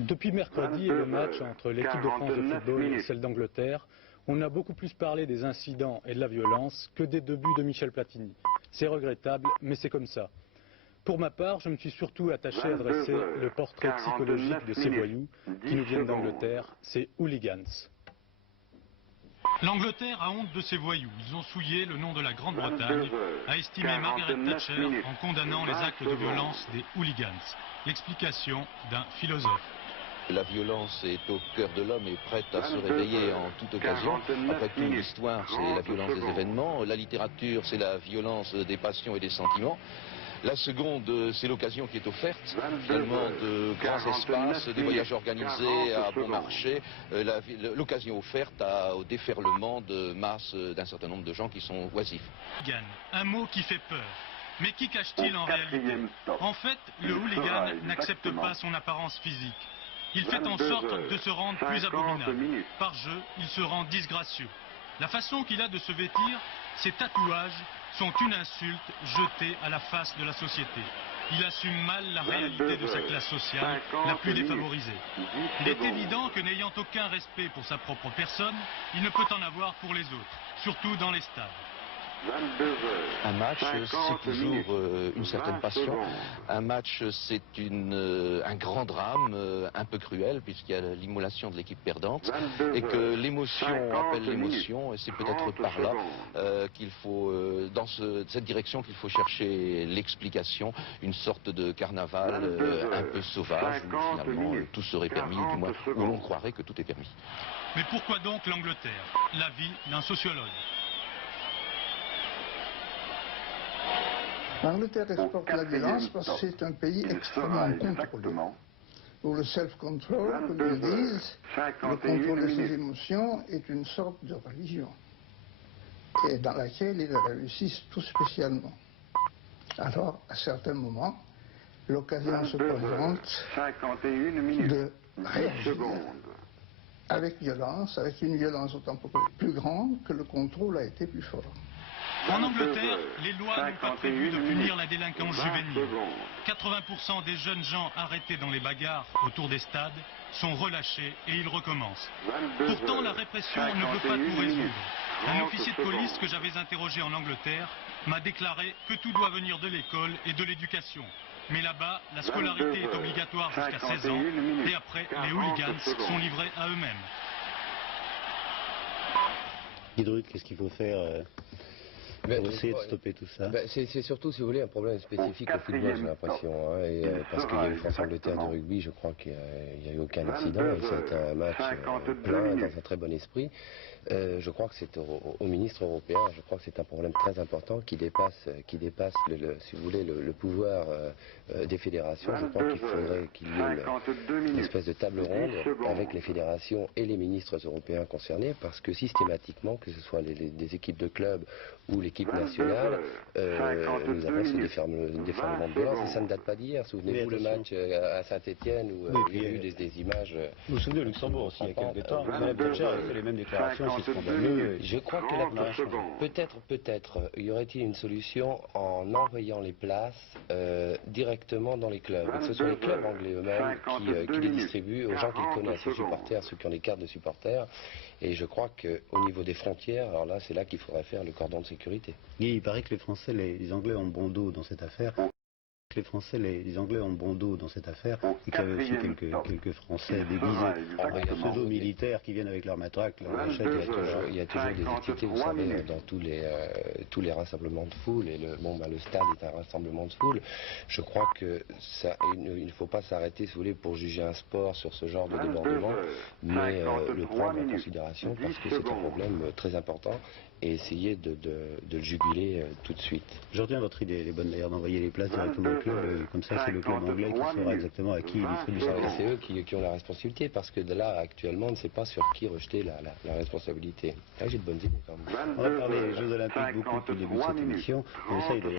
Depuis mercredi et le match entre l'équipe de France de football et celle d'Angleterre, on a beaucoup plus parlé des incidents et de la violence que des 2 buts de Michel Platini. C'est regrettable, mais c'est comme ça. Pour ma part, je me suis surtout attaché à dresser le portrait psychologique de ces voyous qui nous viennent d'Angleterre, ces hooligans. L'Angleterre a honte de ces voyous. Ils ont souillé le nom de la Grande-Bretagne, a estimé Margaret Thatcher en condamnant les actes de violence des hooligans. L'explication d'un philosophe. La violence est au cœur de l'homme et prête à se réveiller en toute occasion. Après tout, l'histoire, c'est la violence des événements. La littérature, c'est la violence des passions et des sentiments. La seconde, c'est l'occasion qui est offerte, finalement, de grands espaces, des voyages organisés à bon marché, l'occasion offerte au déferlement de masse d'un certain nombre de gens qui sont oisifs. Un mot qui fait peur. Mais qui cache-t-il en réalité? En fait, le hooligan n'accepte pas son apparence physique. Il fait en sorte de se rendre plus abominable. Par jeu, il se rend disgracieux. La façon qu'il a de se vêtir, ses tatouages, sont une insulte jetée à la face de la société. Il assume mal la réalité de sa classe sociale, la plus défavorisée. Il est évident que n'ayant aucun respect pour sa propre personne, il ne peut en avoir pour les autres, surtout dans les stades. Un match, c'est toujours une certaine passion. Un match, c'est un grand drame, un peu cruel, puisqu'il y a l'immolation de l'équipe perdante, et que l'émotion appelle l'émotion, et c'est peut-être par là qu'il faut, dans cette direction, qu'il faut chercher l'explication, une sorte de carnaval un peu sauvage, où finalement tout serait permis, ou du moins où l'on croirait que tout est permis. Mais pourquoi donc l'Angleterre? L'avis d'un sociologue. L'Angleterre exporte la violence parce que c'est un pays extrêmement contrôlé. Pour le self-control, comme ils disent, le contrôle de ses émotions est une sorte de religion, et dans laquelle ils réussissent tout spécialement. Alors, à certains moments, l'occasion se présente de réagir avec violence, avec une violence autant plus grande que le contrôle a été plus fort. En Angleterre, les lois n'ont pas prévu de punir la délinquance juvénile. 80% des jeunes gens arrêtés dans les bagarres autour des stades sont relâchés et ils recommencent. Pourtant, la répression ne peut pas tout résoudre. Un officier de police que j'avais interrogé en Angleterre m'a déclaré que tout doit venir de l'école et de l'éducation. Mais là-bas, la scolarité est obligatoire jusqu'à 16 ans et après, les hooligans sont livrés à eux-mêmes. Guy, qu'est-ce qu'il faut faire pour essayer de stopper tout ça? C'est surtout, si vous voulez, un problème spécifique au football, j'ai l'impression. Parce qu'il y a eu France-Angleterre de rugby, je crois qu'il n'y a eu aucun incident. Et c'était un match plein, dans un très bon esprit. Je crois que c'est au ministre européen, je crois que c'est un problème très important qui dépasse si vous voulez, le pouvoir des fédérations. Je crois qu'il faudrait qu'il y ait une espèce de table ronde avec les fédérations et les ministres européens concernés, parce que systématiquement, que ce soit les équipes de club ou l'équipe nationale, nous avons ce déferlement de violence, et ça ne date pas d'hier. Souvenez-vous le match à Saint-Étienne où il y a eu des images... Vous vous souvenez de Luxembourg aussi, il y a quelques temps, Mme Thatcher a fait les mêmes déclarations, c'est scandaleux. Je crois que peut-être y aurait-il une solution en envoyant les places directement dans les clubs, et que ce soit les clubs anglais eux-mêmes qui les distribuent aux gens qu'ils connaissent, aux supporters, ceux qui ont les cartes de supporters. Et je crois qu'au niveau des frontières, alors là, c'est là qu'il faudrait faire le cordon de sécurité. Il paraît que les Français, les Anglais ont bon dos dans cette affaire. Les Anglais ont bon dos dans cette affaire, et qu'il y avait aussi quelques Français déguisés, pseudo-militaires qui viennent avec leur matraque, leur machette. Il y a toujours des activités, vous savez, dans tous les rassemblements de foule, et le stade est un rassemblement de foule. Je crois que il ne faut pas s'arrêter, si vous voulez, pour juger un sport sur ce genre de débordement, mais le prendre en considération parce que c'est un problème très important, et essayer de le juguler tout de suite. Je retiens votre idée, elle est bonne d'ailleurs, d'envoyer les places directement au club, comme ça c'est le club anglais qui saura exactement à qui il distribue ça. C'est eux qui ont la responsabilité, parce que de là, actuellement, on ne sait pas sur qui rejeter la responsabilité. Là, j'ai de bonnes idées quand même. On va parler des Jeux Olympiques beaucoup depuis le début de cette émission. On essaye de